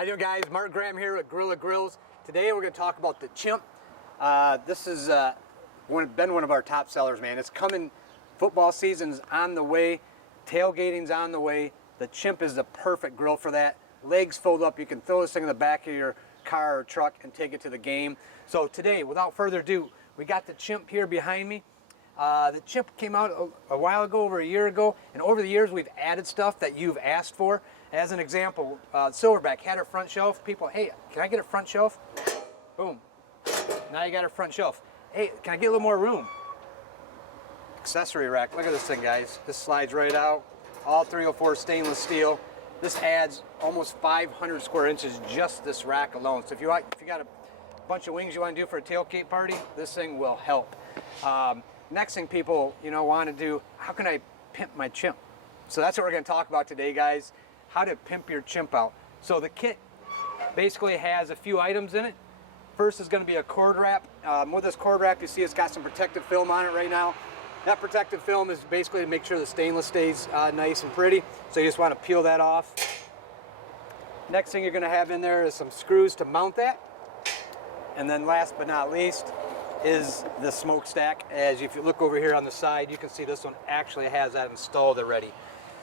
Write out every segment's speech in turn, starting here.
How you doing, guys? Mark Graham here at Grilla Grills. Today we're going to talk about the Chimp. This has been one of our top sellers, man. It's coming. Football season's on the way. Tailgating's on the way. The Chimp is the perfect grill for that. Legs fold up. You can throw this thing in the back of your car or truck and take it to the game. So today, without further ado, we got the Chimp here behind me. The Chimp came out a while ago, over a year ago, and over the years we've added stuff that you've asked for. As an example, Silverback had a front shelf. People, hey, can I get a front shelf? Boom. Now you got a front shelf. Hey, can I get a little more room? Accessory rack. Look at this thing, guys. This slides right out. All 304 stainless steel. This adds almost 500 square inches just this rack alone. So if you got a bunch of wings you want to do for a tailgate party, this thing will help. Next thing people want to do, how can I pimp my Chimp? So that's what we're going to talk about today, guys. How to pimp your Chimp out. So the kit basically has a few items in it. First is going to be a cord wrap. With this cord wrap, you see it's got some protective film on it right now. That protective film is basically to make sure the stainless stays nice and pretty. So you just want to peel that off. Next thing you're going to have in there is some screws to mount that. And then last but not least is the smokestack. As if you look over here on the side, you can see this one actually has that installed already.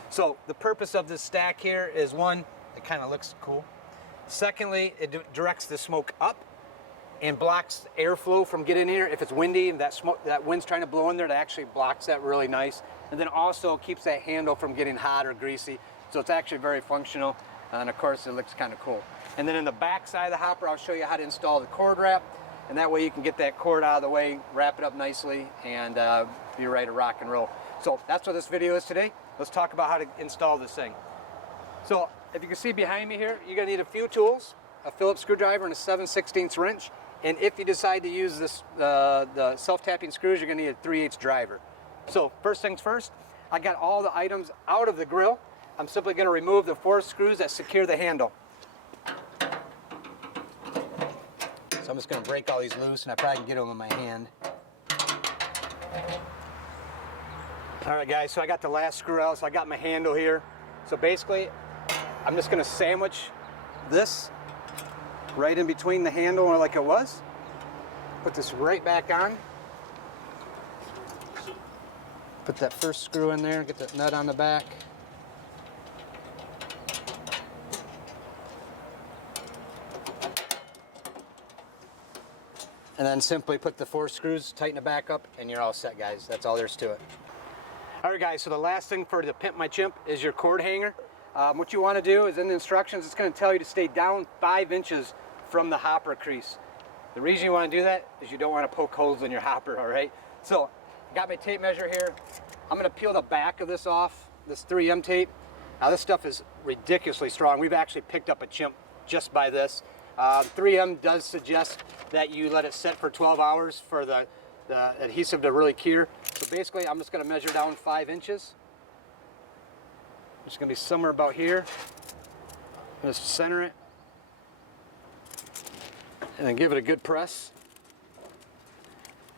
So the purpose of this stack here is, one, it kind of looks cool. Secondly, it directs the smoke up and blocks airflow from getting in here. If it's windy and that wind's trying to blow in there, it actually blocks that really nice. And then also keeps that handle from getting hot or greasy. So it's actually very functional. And of course, it looks kind of cool. And then in the back side of the hopper, I'll show you how to install the cord wrap. And that way you can get that cord out of the way, wrap it up nicely, and be ready to rock and roll. So that's what this video is today. Let's talk about how to install this thing. So if you can see behind me here, you're going to need a few tools, a Phillips screwdriver and a 7/16 wrench. And if you decide to use this, the self-tapping screws, you're going to need a 3/8 driver. So first things first, I got all the items out of the grill. I'm simply going to remove the 4 screws that secure the handle. So I'm just going to break all these loose, and I probably can get them in my hand. All right, guys, so I got the last screw out, so I got my handle here. So basically, I'm just going to sandwich this right in between the handle like it was. Put this right back on. Put that first screw in there, get that nut on the back. And then simply put the 4 screws, tighten it back up, and you're all set, guys. That's all there is to it. All right, guys, so the last thing for the Pimp My Chimp is your cord hanger. What you want to do is in the instructions, it's going to tell you to stay down 5 inches from the hopper crease. The reason you want to do that is you don't want to poke holes in your hopper, all right? So I got my tape measure here. I'm going to peel the back of this off, this 3M tape. Now this stuff is ridiculously strong. We've actually picked up a Chimp just by this. 3M does suggest that you let it set for 12 hours for the adhesive to really cure. So basically, I'm just going to measure down 5 inches. It's going to be somewhere about here. I'm going to center it. And then give it a good press.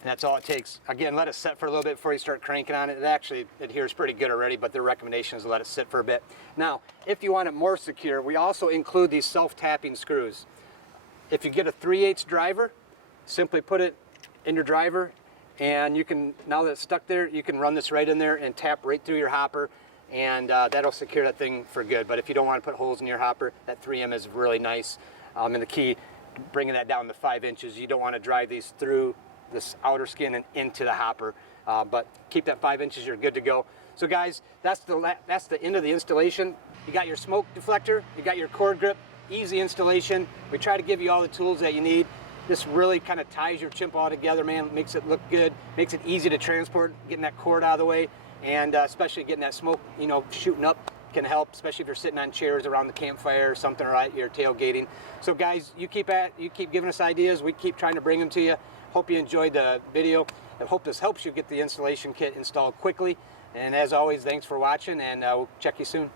And that's all it takes. Again, let it set for a little bit before you start cranking on it. It actually adheres pretty good already, but the recommendation is to let it sit for a bit. Now, if you want it more secure, we also include these self-tapping screws. If you get a 3/8 driver, simply put it in your driver, and you can, now that it's stuck there, you can run this right in there and tap right through your hopper, and that'll secure that thing for good. But if you don't want to put holes in your hopper, that 3M is really nice. And the key, bringing that down to 5 inches, you don't want to drive these through this outer skin and into the hopper. But keep that 5 inches, you're good to go. So guys, that's the end of the installation. You got your smoke deflector, you got your cord grip, easy installation. We try to give you all the tools that you need. This really kind of ties your Chimp all together, man. Makes it look good, makes it easy to transport, getting that cord out of the way, and especially getting that smoke, shooting up can help, especially if you're sitting on chairs around the campfire or something, right? You're tailgating. So guys, you keep giving us ideas. We keep trying to bring them to you. Hope you enjoyed the video. I hope this helps you get the installation kit installed quickly. And as always, thanks for watching, and we'll check you soon.